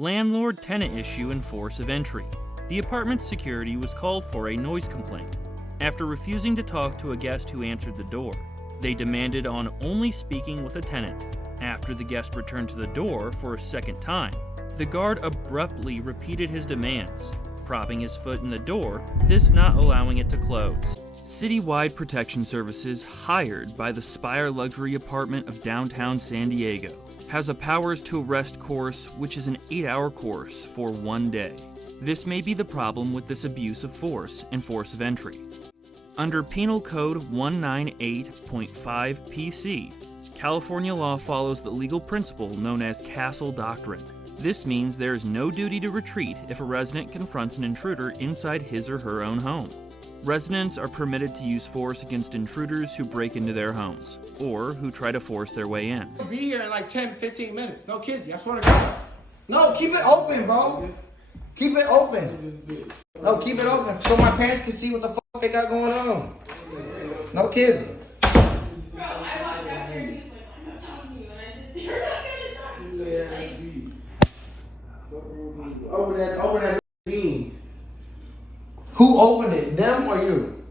Landlord-tenant issue and force of entry. The apartment's security was called for a noise complaint. After refusing to talk to a guest who answered the door, they demanded on only speaking with a tenant. After the guest returned to the door for a second time, the guard abruptly repeated his demands, propping his foot in the door, this not allowing it to close. Citywide protection services hired by the Spire luxury apartment of downtown San Diego has a powers to arrest course, which is an 8-hour course for 1 day. This may be the problem with this abuse of force and force of entry. Under Penal Code 198.5 PC, California law follows the legal principle known as Castle Doctrine. This means there is no duty to retreat if a resident confronts an intruder inside his or her own home. Residents are permitted to use force against intruders who break into their homes, or who try to force their way in. We'll be here in like 10-15 minutes. No, Kizzy, I swear to God. No, keep it open, bro. Keep it open. No, keep it open so my parents can see what the fuck they got going on. No, Kizzy. Bro, I walked out there and he's like, I'm not talking to you. And I said, you're not going to talk to me. Open that thing. Who opened it? Them or you?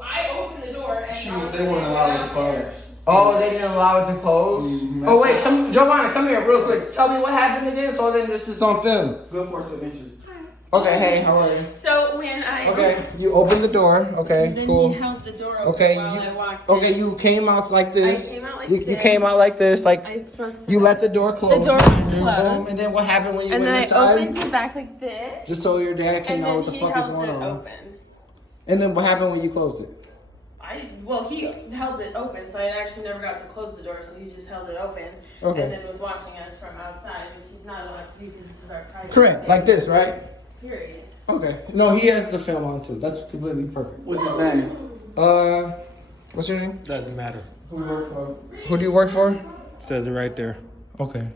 I opened the door and They weren't allowed to close. Oh, they didn't allow it to close? Oh, wait, Giovanna, come here real quick. Tell me what happened again so then this is on film. Good force of entry. Okay, hey, how are you? So when I Okay, you opened the door. Okay, then cool. he held the door open Okay, while I walked in. okay, you came out like this. I came out like you this. came out like this, like I spoke to you him. let the door close. The door was Boom, closed. and then what happened when you And went then inside? I opened it back like this. Just so your dad can And know then what the he fuck is held going it on. open. And then what happened when you closed it? He held it open, so I actually never got to close the door, so he just held it open. Okay. And then was watching us from outside, which he's not allowed to do because this is our private Correct, space. like this, right? Period. Okay. No, he has the film on too. That's completely perfect. What's his name? What's your name? Doesn't matter. Who do you work for? Who do you work for? Says it right there. Okay.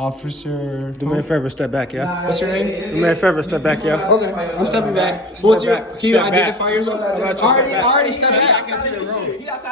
Officer. Do me a favor, step back, yeah? What's your name? Do me a favor, step back, yeah? Okay, I'm stepping back. Step What's your? back. Can you Step back. identify yourself? How about you step back? Already stepped back. into your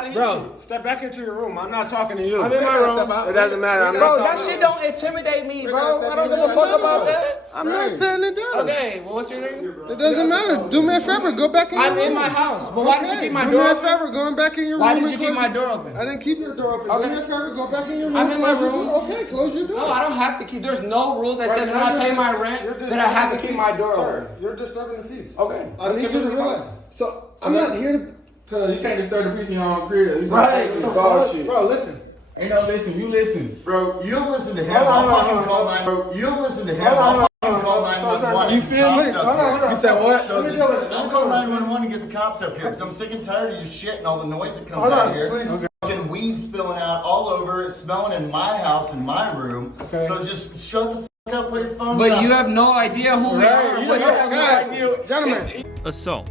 room. Bro, step back into your room. I'm not talking to you. I'm in my room. It doesn't matter. I'm Bro, not that talking shit to don't intimidate me, bro. I don't give a fuck about that. I'm not saying it does. Okay, well, what's your name? It doesn't matter. Do me a favor. Go back in your room. I'm in my house. But why did you keep my Do door me a open? favor. Going back in your room. Why did and you keep close my it. door open? I didn't keep your door open. Okay. Do me a favor. Go back in your room. I'm in my close your room. door. Okay, close your door. No, I don't have to keep. There's no rule that says when I pay my rent that I have to keep my door open. You're disturbing the peace. Okay. I need you to realize. So I'm not here to. Cause you can't disturb the peace in your own crib. It's Right. like dog shit. Bro, listen. Ain't no listen, you listen. Bro, you listen to him. Hold on, I'll fucking hold on, call hold on. 9. Bro, you listen to him. Hold on, I'll fucking hold call on. 911. You feel me? Hold on. You said what? So just, I'll call 911 and get the cops up here because I'm sick and tired of your shit and all the noise that comes Hold out on, here. please. Okay. Fucking weed spilling out all over. It's smelling in my house, in my room. Okay. So just shut the fuck up, put your phone down. But you have no idea who we are. You What know, the guys, gentlemen. Assault.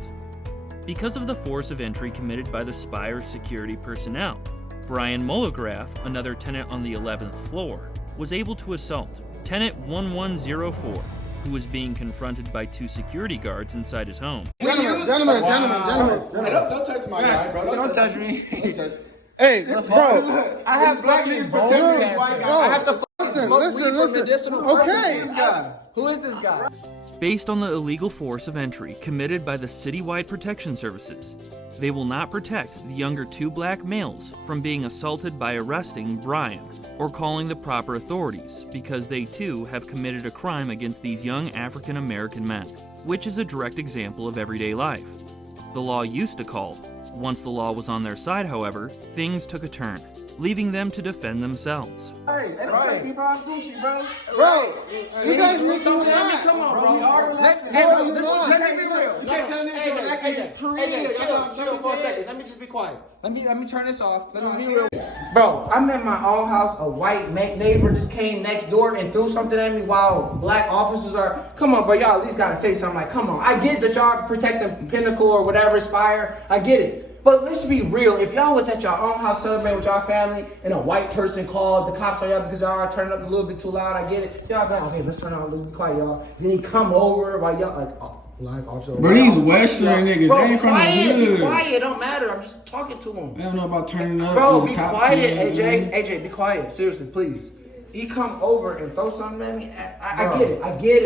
Because of the force of entry committed by the Spire security personnel, Brian Molograph, another tenant on the 11th floor, was able to assault tenant 1104, who was being confronted by 2 security guards inside his home. Gentlemen. Don't touch my guy, bro. Don't touch me. Hey, bro. I have black niggas protecting this white guy. I have to Listen. Okay. Okay. Who is this guy? Based on the illegal force of entry committed by the citywide protection services, they will not protect the younger 2 black males from being assaulted by arresting Brian or calling the proper authorities because they too have committed a crime against these young African American men, which is a direct example of everyday life. The law used to call. Once the law was on their side, however, things took a turn, leaving them to defend themselves. Hey, don't touch me, bro. I'm Gucci, bro. Bro, you guys missing the fact. Come on, bro. We are Let me be real. You can't come into an accused career. Chill for a second. Let me just be quiet. Let me turn this off. Let me be real. Bro, I'm in my own house. A white neighbor just came next door and threw something at me while black officers are. Come on, bro. Y'all at least gotta say something like, come on. I get that y'all protecting Pinnacle or whatever, Spire. I get it. But let's be real. If y'all was at your own house celebrating with y'all family and a white person called the cops on y'all because y'all turned up a little bit too loud, I get it. Y'all be like, okay, let's turn on a little bit quiet, y'all. Then he come over while y'all like, oh, black officer. Bro, these Western niggas, Bro, they ain't from the be hood. quiet. It don't matter. I'm just talking to him. I don't know about turning up. Bro, with be the cops quiet, and AJ. AJ, be quiet. Seriously, please. he come over and throw something at me. I get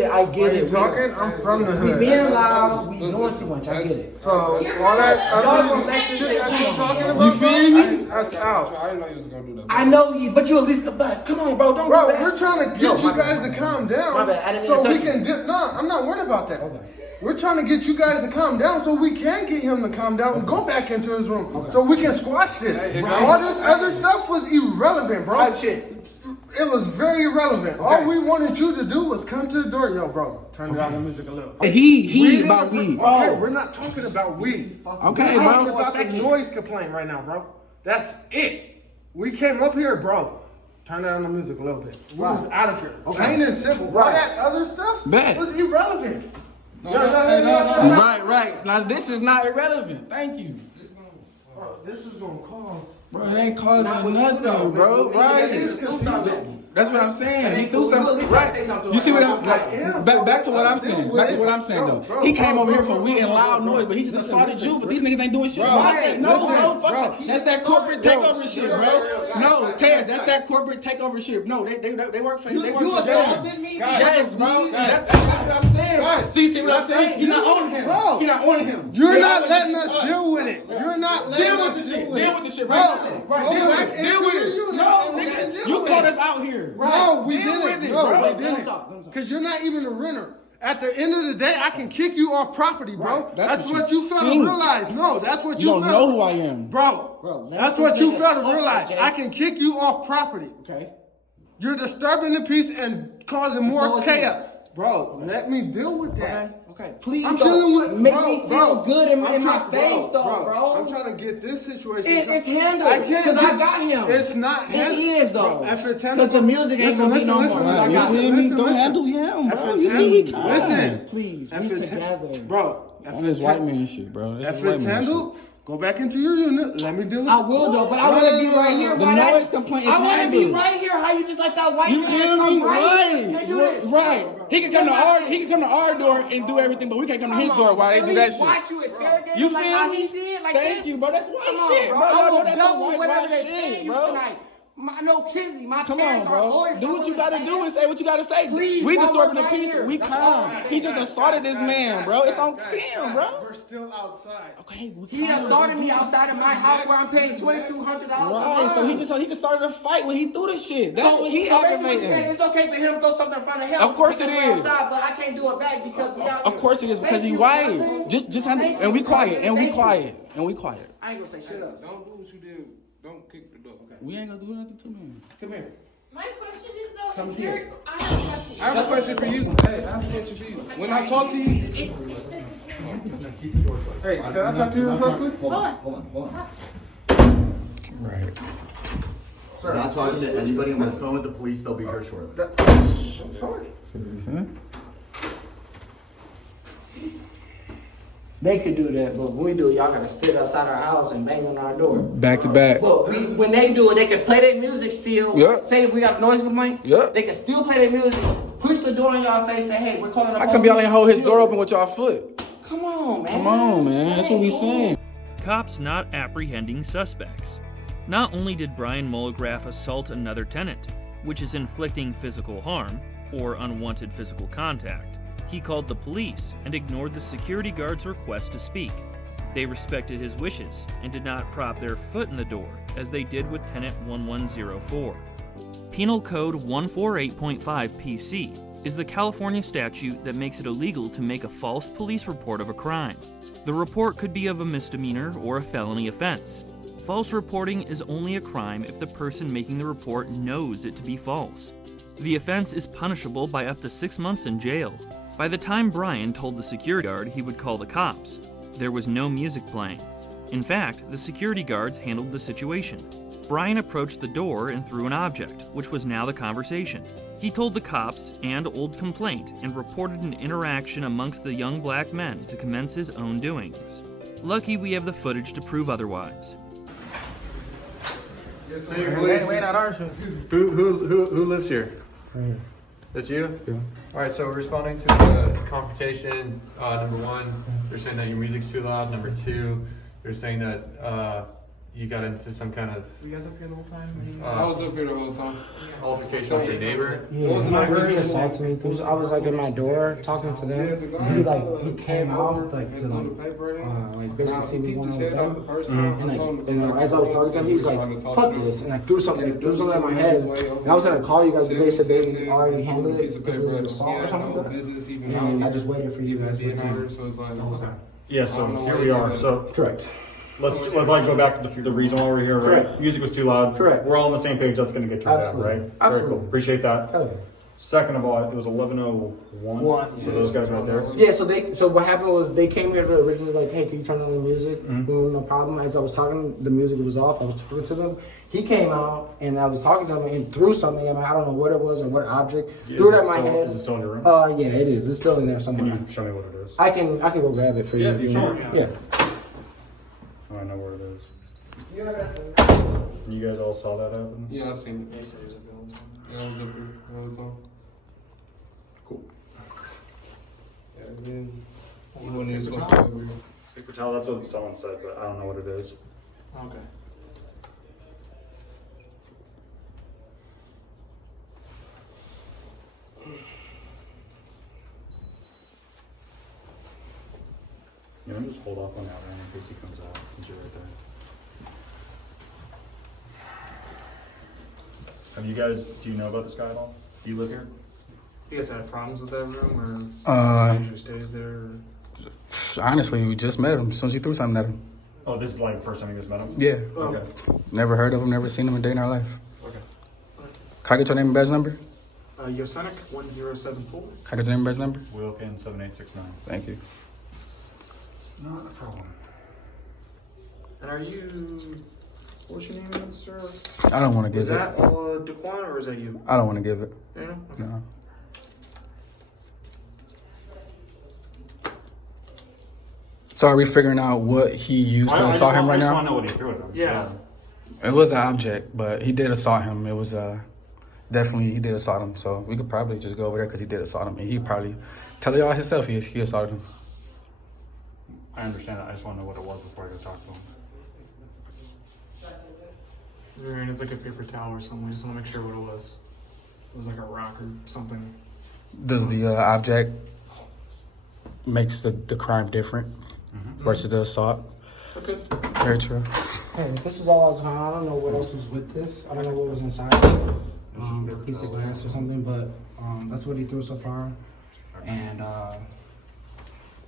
it. Talking, I'm from the We hood. being loud, we doing too much. I get it. So all that other shit that you talking about, You feel me? that's out. I didn't know you was gonna do that. I know you, but you at least, but come on, bro, don't Bro, do that. we're trying to get you guys to calm down. My bad, I didn't mean so to we touch can no, I'm not worried about that. We're trying to get you guys to calm down so we can get him to calm down and go back into his room so we can squash this. All this other stuff was irrelevant, bro. Type shit. It was very irrelevant. All we wanted you to do was come to the door. Yo, bro, turn down the music a little. He about weed. Okay, we're not talking about weed. Okay, We're talking bro. about the noise complaint right now, bro. That's it. We came up here, bro. Turn down the music a little bit. We was out of here. Plain and simple. All that other stuff Bet. was irrelevant. Right. Now this is not irrelevant. Thank you. Bro, this is gonna cause. Bro, it ain't causing nothing, bro. Right? That's what I'm saying. He threw something. Right. You see what I'm like? Back to what I'm saying. Back to what I'm saying though. He came over here for weed and loud noise, but he just assaulted you. But these niggas ain't doing shit. No, fuck that. That's that corporate takeover shit, bro. No, Taz, that's that corporate takeover shit. No, they work for you. You assaulted me. Yes, bro. That's what I'm saying. See what I'm saying? You're not on him. You're not on him. You're not letting us deal with it. You're not letting us deal with it. Deal with the shit, Bro, right? Deal with it. No, you brought us out here. No, we Deal with didn't. it, No, bro. we didn't. Because you're not even a renter. At the end of the day, I can kick you off property, bro. Right. That's That's what what you you fail to think. realize. No, that's what You you don't fail know to- who I am. Bro, let that's some what you niggas fail to talk, realize. okay? I can kick you off property. Okay. You're disturbing the peace and causing more So is he. chaos. Bro, let me deal with that. Okay. Please I'm don't dealing with make bro, me feel bro. good in my I'm trying- face, though, bro. I'm trying to get this situation. It's handled. I can't Because I get- got him. It's not handled. It is, though. Bro, if it's handled, Because the music ain't gonna be no more. listen, You feel me? Don't handle him, If bro. it's You see he handled- calm. Listen, Please, if we it's together. bro. On this white man shit, bro. This is If white it's man handled, go back into your unit. Let me deal with it. I will though, but I want to be right here. The Why that- noise complaint is I want to be handled. right here. How you just like that white You man feel come me? right here and do this? Right. He can come to our door and do everything, but we can't come to his door while they do that shit. Watch you interrogate You him like feel how me? he did, like Thank this. you, bro. That's white Come on, shit, bro. bro. I will That's double some whatever white they pay shit, you bro. tonight. No Kizzy, my Come parents on, are bro. lawyers. Do what you gotta do and say what you gotta say. Please, We why disturbing the right peace. here? We That's all calm. I'm He just assaulted this man, bro. It's on film, bro. We're still outside. Okay, we He calm. assaulted me outside of my house where I'm paying $2,200 a Right, month. so he just started a fight when he threw the shit. That's So what he basically saying aggravating. it's okay for him to throw something in front of him. Of course because it we're is. outside, but I can't do it back because we out Of here. course it is because Thank he you, white. cousin. Just handle Thank and we you, quiet cousin. and we Thank you. quiet and we quiet. I ain't gonna say shit up. Don't do what you did. Don't kick the door. We ain't gonna do nothing to him. Come here. My question is though, Come if here. you're, I have a question. I have a question for you. Hey, I have a question for you. When I talk to you, It's the security. Hey, can I talk to you first, please? Hold on. right. We're not talking to anybody. I'm on the phone with the police. They'll be here shortly. See what you saying? They could do that, but when we do it, y'all gotta sit outside our house and bang on our door. Back to back. But when they do it, they can play their music still. Yeah. Say if we got noise complaint, Yeah. they can still play their music, push the door in y'all face, say, hey, we're calling the How come y'all police. ain't hold his door open with y'all foot? Come on, man. Come on, man. That's what we saying. Cops not apprehending suspects. Not only did Brian Mulligraf assault another tenant, which is inflicting physical harm or unwanted physical contact, he called the police and ignored the security guard's request to speak. They respected his wishes and did not prop their foot in the door as they did with tenant 1104. Penal Code 148.5 PC is the California statute that makes it illegal to make a false police report of a crime. The report could be of a misdemeanor or a felony offense. False reporting is only a crime if the person making the report knows it to be false. The offense is punishable by up to 6 months in jail. By the time Brian told the security guard he would call the cops, there was no music playing. In fact, the security guards handled the situation. Brian approached the door and threw an object, which was now the conversation. He told the cops and old complaint and reported an interaction amongst the young black men to commence his own doings. Lucky we have the footage to prove otherwise. Wait, not our shit. Who lives here? That's you? Yeah. All right, so responding to the confrontation, number one, they're saying that your music's too loud. Number two, they're saying that you got into some kind of Were you guys up here the whole time? I was up here the whole time. altercation with your neighbor. Yeah, he assaulted me. I was like in my door talking to them. He came out like to like basically see me going on with them. And as I was talking to him, he was like, "Fuck this," and I threw something at my head. And I was gonna call you guys, but they said they already handled it because it was assault or something like that. And I just waited for you guys to Yeah, so here we are. So correct. let's like go back to the reason why we're here. Right? Correct. Music was too loud. Correct. We're all on the same page. That's going to get turned out, right? Absolutely. Very cool. Appreciate that. Okay. Second of all, it was 11:01. So those guys right there. Yeah, so what happened was they came here to originally like, hey, can you turn on the music? Boom, no problem. As I was talking, the music was off. I was talking to them. He came out and I was talking to him and threw something at me. I don't know what it was or what object. Threw it at my head. Is it still in your room? Yeah, it is. It's still in there somewhere. Can you show me what it is? I can go grab it for you. Yeah, if you sure. want. Yeah. Oh, I know where it is. You guys all saw that happen? Yeah, I seen it. Yeah, I was up here all the time. Cool. Yeah, then you wasn't even supposed to be over here. Paper towel, that's what someone said, but I don't know what it is. Okay. You know, just hold off on that one in case he comes out. He's right there. Have you guys, do you know about this guy at all? Do you live here? You guys had problems with that room, Uh, or usually stays there? Or... honestly, we just met him as soon as he threw something at him. Oh, this is like the first time you guys met him? Yeah. Okay. Never heard of him, never seen him a day in our life. Okay. Can I get your name and badge number? Yosenic 1074. Can I get your name and badge number? Wilkin 7869. Thank you. Not a problem. And are you? What's your name, again, sir? I don't want to give Is that it. Daquan or is that you? I don't want to give it. You know? Okay. No. So are we figuring out what he used to assault him right I just now? want to know what he threw at him. Yeah. It was an object, but he did assault him. It was definitely he did assault him. So we could probably just go over there because he did assault him, and he probably tell y'all himself he assaulted him. I understand that. I just want to know what it was before I go talk to him. I mean, it's like a paper towel or something. We just want to make sure what it was. It was like a rock or something. Does the object makes the crime different versus the assault? Okay. Very true. Hey, this is all I was on. I don't know what else was with this. I don't know what was inside. A piece of glass or something, but that's what he threw so far. And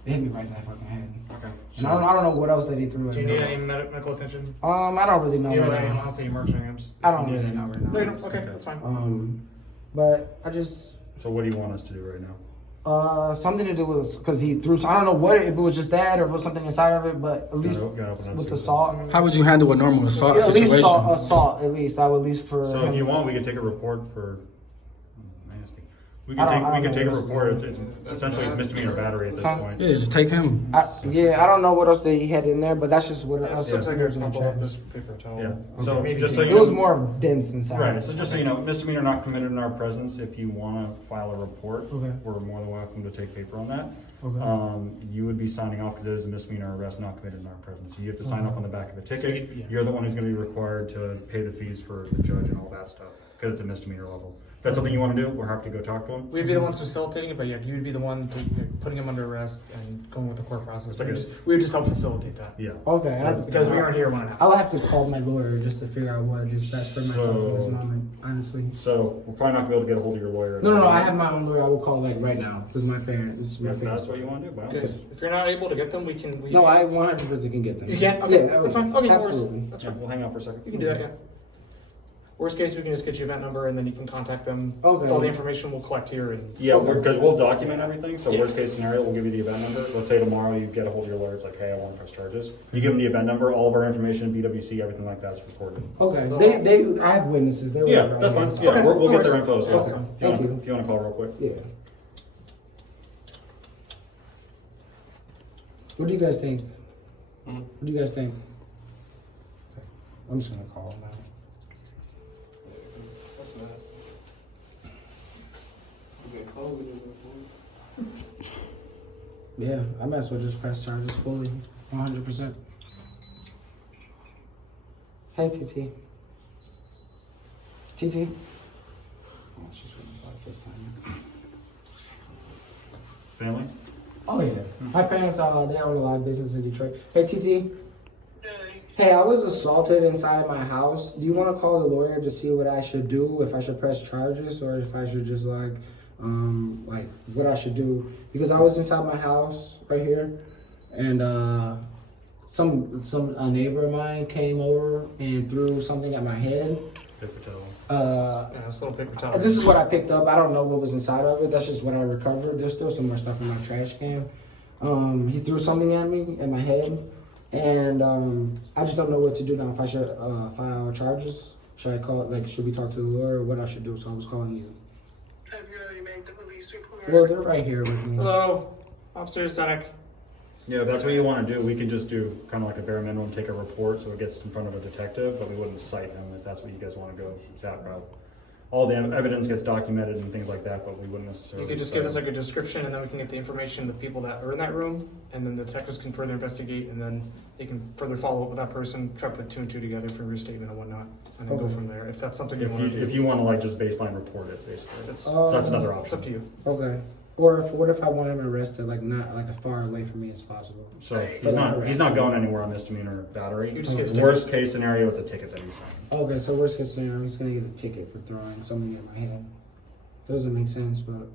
it hit me right in the fucking head. Okay. And I don't know what else that he threw at Do you me. need any medical attention? I don't really know You right don't now. say emergency. I'm just. I don't really know right now. No, you don't. Okay, that's fine. But I just So what do you want us to do right now? something to do with because he threw. I don't know what if it was just that or if it was something inside of it, but at least Gotta open up with the see salt. How would you handle a normal assault At least situation? assault. At least I would at least for. So if him. you want, we can take a report for. Nasty. We I can don't take a know. report. It's essentially it's misdemeanor battery at this Huh? point. Yeah, just take him. I don't know what else that he had in there, but that's just what else. Looks like there's a in the couple of trash. this paper towel. Yeah. So Maybe just so take you It was know, more dense inside. right. So just so you know, misdemeanor not committed in our presence. If you want to file a report, Okay. we're more than welcome to take paper on that. Okay. You would be signing off because it is a misdemeanor arrest not committed in our presence. You have to sign off on the back of the ticket. Yeah. You're the one who's going to be required to pay the fees for the judge and all that stuff because it's a misdemeanor level. If that's something you want to do, we're happy to go talk to him. We'd be the ones facilitating it, but yeah, you'd be the one putting him under arrest and going with the court process. like We would just help facilitate that. Yeah. Okay. Because we aren't here when it happens. I'll have to call my lawyer just to figure out what is best for myself at this moment. Honestly. So we're probably not going to be able to get a hold of your lawyer. No. I have my own lawyer. I will call like right now. This is my parent. This is my If that's parent. what you want to do, by all Okay. means. If you're not able to get them, we can. No, I 100% can get them. You can? Okay, Yeah, that's fine. Okay, no worries. absolutely. That's Yeah, fine. we'll hang out for a second. You can do that, yeah. Worst case, we can just get you event number and then you can contact them. Okay. With all the information we'll collect here and. Yeah, Okay. because we'll document everything. So Yeah. worst case scenario, we'll give you the event number. Let's say tomorrow you get a hold of your lawyer. It's like, hey, I want to press charges. You give them the event number. All of our information, BWC, everything like that's recorded. Okay. I have witnesses. They were Yeah, right that's here. fine. Yeah, Okay, we'll no get their worries. info. So Okay. Thank you. If you want to call real quick. Yeah. What do you guys think? What do you guys think? Okay. I'm just gonna call now. That's nice. Okay, call me. Yeah, I might as well just press charges fully, 100%. Hey, TT. TT. Oh, she's waiting for FaceTime. Family? Oh, yeah. My parents, they own a lot of business in Detroit. Hey, TT. Hey, I was assaulted inside my house. Do you want to call the lawyer to see what I should do? If I should press charges or if I should just like what I should do? Because I was inside my house right here, and a neighbor of mine came over and threw something at my head. Paper towel. It's a little paper towel. This is what I picked up. I don't know what was inside of it. That's just what I recovered. There's still some more stuff in my trash can. He threw something at me, at my head. And I just don't know what to do now. If I should file charges, should I call? Like, should we talk to the lawyer, or what I should do? So I was calling you. Have you already made the police report? Well, they're right here with me. Hello, Officer Senek. Yeah, if that's what you want to do, we can just do kind of like a bare minimum, take a report so it gets in front of a detective, but we wouldn't cite him if that's what you guys want to go that route. All the evidence gets documented and things like that, but we wouldn't necessarily. You could just give us like a description, and then we can get the information of the people that are in that room, and then the detectives can further investigate, and then they can further follow up with that person, try to put 2 and 2 together for your statement and whatnot, and then go from there. If that's something you want to do. If you want to like just baseline report it, basically, that's another option. It's up to you. Okay. Or what if I want him arrested, like not like as far away from me as possible? So he's not going anywhere on misdemeanor battery. You just get Worst case scenario, it's a ticket that he's signing. Okay, so worst case scenario, I'm just gonna get a ticket for throwing something at my head. Doesn't make sense, but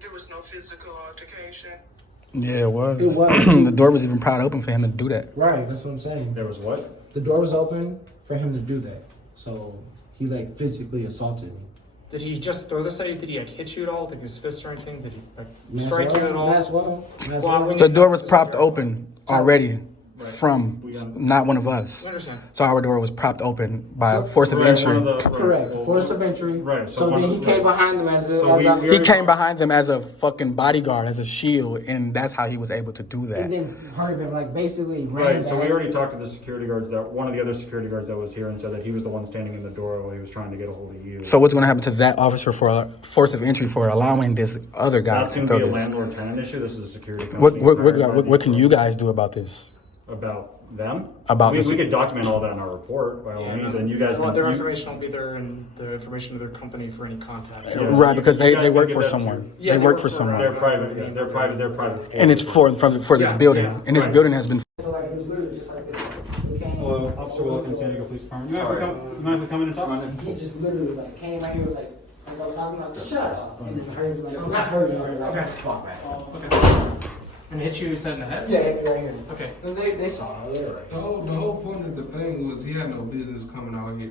There was no physical altercation. Yeah, it was. It was. The door was even proud open for him to do that. right, that's what I'm saying. There was what? The door was open for him to do that, so he like physically assaulted me. Did he just throw this at you? Did he like hit you at all? Did he use fists or anything? Did he like Might as strike you at all? Might as well. Might as Well, well. when The door was propped open already Right. from not one of us. I understand. So our door was propped open by So- force of Right, entry. one of the- Correct. well, Force of entry. Right, So one then of he the- came behind them as a. So as we- I- we He came behind them as a fucking bodyguard, as a shield, and that's how he was able to do and that. then hurt him like basically ran Right, so we back. already talked to the security guards, that one of the other security guards that was here and said that he was the one standing in the door while he was trying to get a hold of you. So what's going to happen to that officer for force of entry for allowing this other guy That's to going to throw be a this? landlord-tenant issue. This is a security company. What can you guys do about this? About them? About we this- could document all that in our report by all means, and you guys Their can. information will be there, and the information of their company for any contact. Yeah. Right, because You guys they can work get for that someone. too. Yeah, They they work work for for, someone. They're private. Yeah, they're private. And it's for this Yeah, building. yeah. And this Right. building has been. So like it was literally just like this. He came- Hello, Officer Wilkins, San Diego Police Department. You mind if we come in and talk? He just literally like came right here, was like, as I was talking, like, shut up. And then heard like, not heard you, like, Okay. just walk back. Okay. And hit you, said in the head? Yeah, hit me right here. Okay. And they saw it. They were like, The whole point of the thing was he had no business coming out here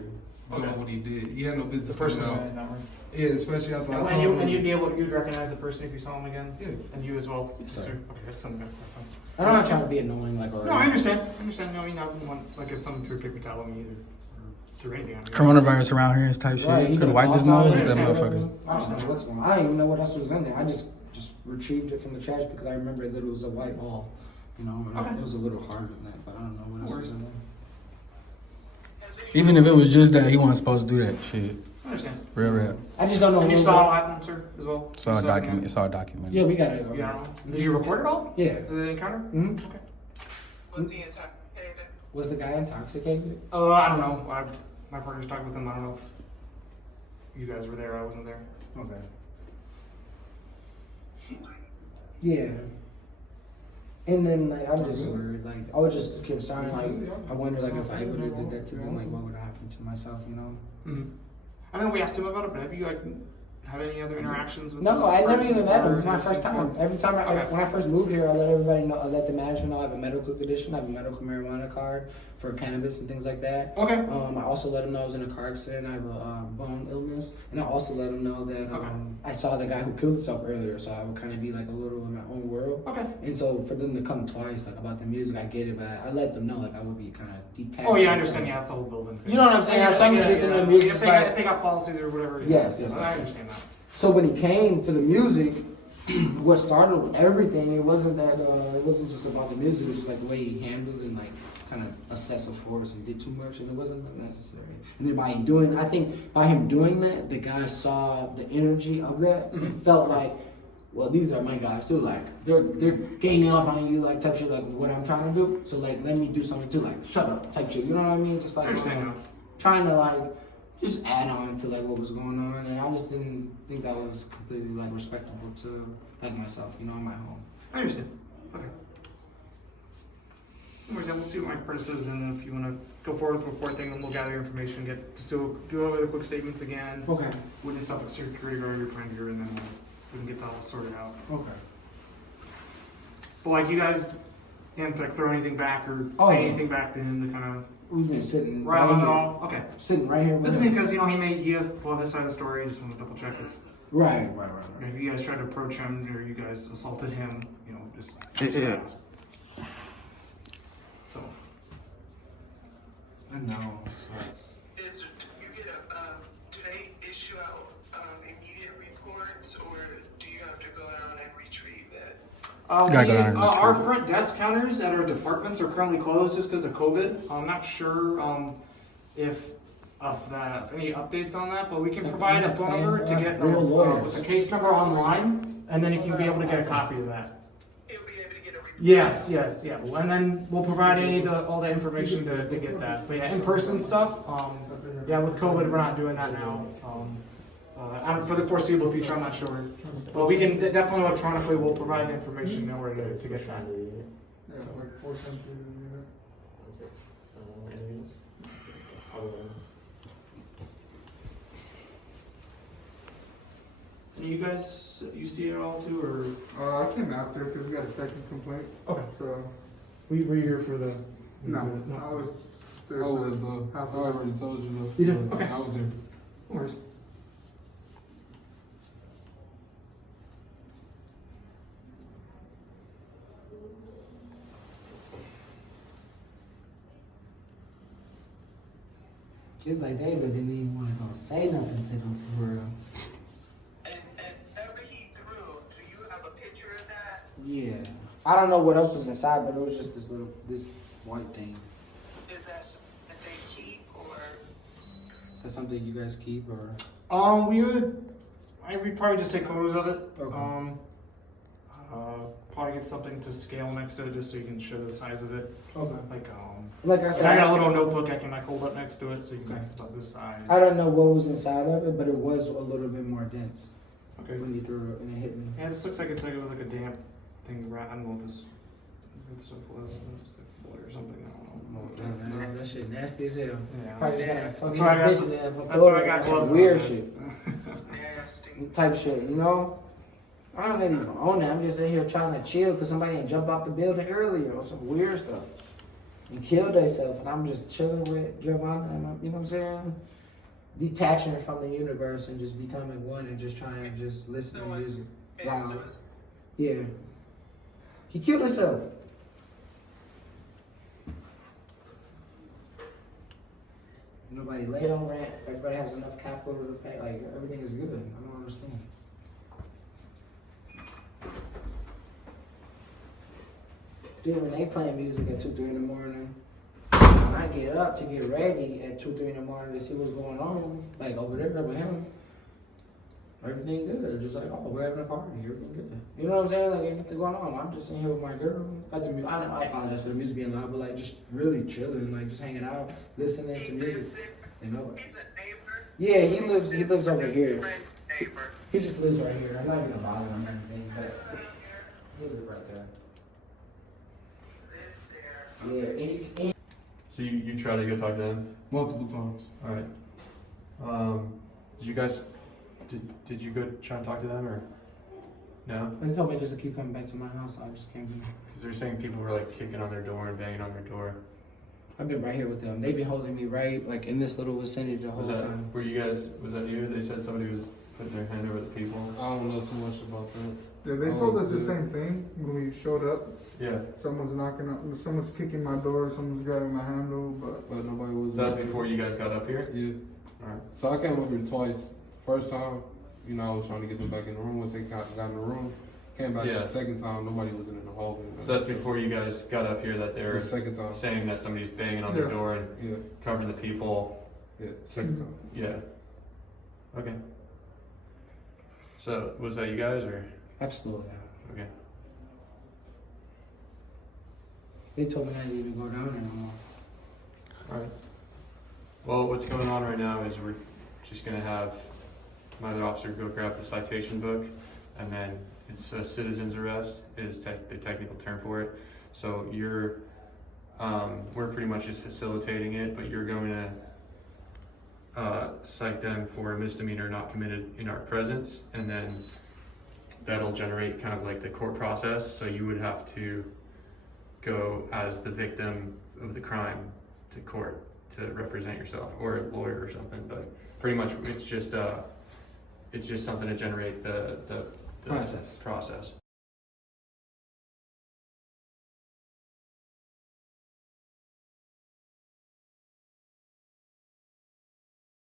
doing Okay. what he did. He had no business The person coming that out. number. Yeah, especially after I And told him. you'd recognize the person if you saw him again? Yeah. And you as well? Yes, sir. Okay, that's something. I'm not trying to be annoying, like, or. No, I understand. No, you know, like if someone threw a paper towel at me or threw anything at me. Coronavirus around here is type Right, shit. he Could could've wipe his coughed on nose it with that or motherfucker. something. I don't know what's going on. I didn't even know what else was in there. I just retrieved it from the trash because I remember that it was a white ball. You know, and Okay. it was a little harder than that, but I don't know what else was in there. Even if it was just that, he wasn't supposed to do that shit. I understand. Real. I just don't know. And you who- saw it all happen, sir, as well? It's all documented. It's all documented. Yeah, we got it. Yeah. Did you record it all? Yeah. The encounter? Mm-hmm. Okay. Was he intoxicated? Was the guy intoxicated? I don't know. My partner's talked with him. I don't know if you guys were there. I wasn't there. Okay. Yeah. And then like I'm just worried, like I was just concerned, like I wonder like if I would have did that to them, like what would have happened to myself, you know? Mm-hmm. I know we asked him about it, but have you like had any other interactions with? No, this I never person even met him. It's before? my first time. Every time Okay. when I first moved here, I let everybody know, I let the management know I have a medical condition, I have a medical marijuana card for cannabis and things like that. Okay. I also let them know I was in a car accident. I have a bone illness, and I also let them know that Okay. I saw the guy who killed himself earlier, so I would kind of be like a little in my own world. Okay. And so for them to come twice, like about the music, I get it, but I let them know like I would be kind of detached. Oh yeah, I from understand. it. Yeah, it's a whole building. You know what I'm saying? I'm trying to listen to the music. If it's like- if they got policies or whatever. Yes, I understand that. So when he came for the music, what started everything, it wasn't that, it wasn't just about the music, it was just like the way he handled and like kind of excessive force and did too much, and it wasn't necessary. And then by him doing, I think by him doing that, the guy saw the energy of that and felt like well, these are my guys too. Like, they're gaining up on you, like, type shit, like what I'm trying to do. So, like, let me do something too, like, shut up, type shit. You know what I mean? Just like trying to like just add on to like what was going on, and I just didn't think that was completely like respectable to like myself, you know, in my home. I understand. Okay. No worries, we'll see what my part says, and then if you want to go forward with the report thing, then we'll gather information, just do over the quick statements again. Okay. Witness stuff with security guard you're trying to hear, and then we can get that all sorted out. Okay. But like you guys didn't like throw anything back or say anything back to him to kind of. We've been sitting right on it all. Okay. Sitting right here. This is because you know he has this side of the story. I just want to double check it. Right. If you guys tried to approach him or you guys assaulted him, you know, just yeah. So. I know. Do they issue out immediate reports, or do you have to go down and retrieve that? Our front desk counters at our departments are currently closed just because of COVID. I'm not sure if any updates on that, but we can provide a phone number to get a case number online, and then you can be able to get a copy of that. You'll be able to get a report. Yes, yeah. And then we'll provide all the information to get that. But yeah, in-person stuff, with COVID, we're not doing that now. For the foreseeable future, I'm not sure. But we can definitely electronically, we'll provide the information in order to get that. And you guys, you see it all too, or? I came after because we got a second complaint. Okay. So. Were you here for the? No, I was. I already told you though. You did? Okay. I was here. No worries. It's like David didn't even want to go say nothing to them for real. And ever he threw, do you have a picture of that? Yeah. I don't know what else was inside, but it was just this white thing. Is that something that they keep, or? Is that something you guys keep, or? We'd probably just take photos of it. Okay. Probably get something to scale next to it just so you can show the size of it. Okay. Like I said, I got a little notebook I can hold up next to it so you can it's about this size. I don't know what was inside of it, but it was a little bit more dense. Okay. When you threw it and it hit me. Yeah, this looks like it was like a damp thing to wrap. I don't know what this good stuff was. It's like wood or something. I don't know. That shit nasty as hell. Yeah. Probably just had a fucking That's why I got gloves on. Weird shit. Type shit, you know? I don't even own that. I'm just in here trying to chill because somebody had jumped off the building earlier or some weird stuff and killed themselves. And I'm just chilling with Giovanna and you know what I'm saying? Detaching from the universe and just becoming one and just trying to just listen to music. Wow. Yeah. He killed himself. Nobody laid on rent. Everybody has enough capital to pay. Like, everything is good. I don't understand. Then when they playing music at 2, 3 in the morning, when I get up to get ready at 2, 3 in the morning to see what's going on, like over there with him, everything good. Just like, oh, we're having a party, everything good. You know what I'm saying? Like, ain't nothing going on. I'm just sitting here with my girl. I apologize for the music being loud, but like just really chilling, like just hanging out, listening to music. You know? He's a neighbor. Yeah, he lives over here. He just lives right here. I'm not even gonna bother him or anything, but he lives right there. Yeah. So you try to go talk to them? Multiple times. Alright. Did you go try and talk to them or no? They told me just to keep coming back to my house, so I just came back. Because they're saying people were like kicking on their door and banging on their door. I've been right here with them. They've been holding me right, like in this little vicinity the whole time. Was that you? They said somebody was putting their hand over the people. I don't know too much about that. Yeah, they told us the same thing when we showed up. Yeah. Someone's knocking up, someone's kicking my door, someone's grabbing my handle, but nobody was. That was before you guys got up here? Yeah. Alright. So I came up here twice. First time, I was trying to get them back in the room. Once they got in the room, came back the second time, nobody was in the hallway. So that's before you guys got up here that they were the second time saying that somebody's banging on their door and covering the people. Yeah, second time. Yeah. Okay. So was that you guys or? Absolutely. Okay. They told me not to even go down there no more. All right. Well, what's going on right now is we're just gonna have my other officer go grab the citation book, and then it's a citizen's arrest is the technical term for it. So we're pretty much just facilitating it, but you're going to cite them for a misdemeanor not committed in our presence, and then that'll generate kind of like the court process. So you would have to go as the victim of the crime to court to represent yourself, or a lawyer or something. But pretty much it's just something to generate the process.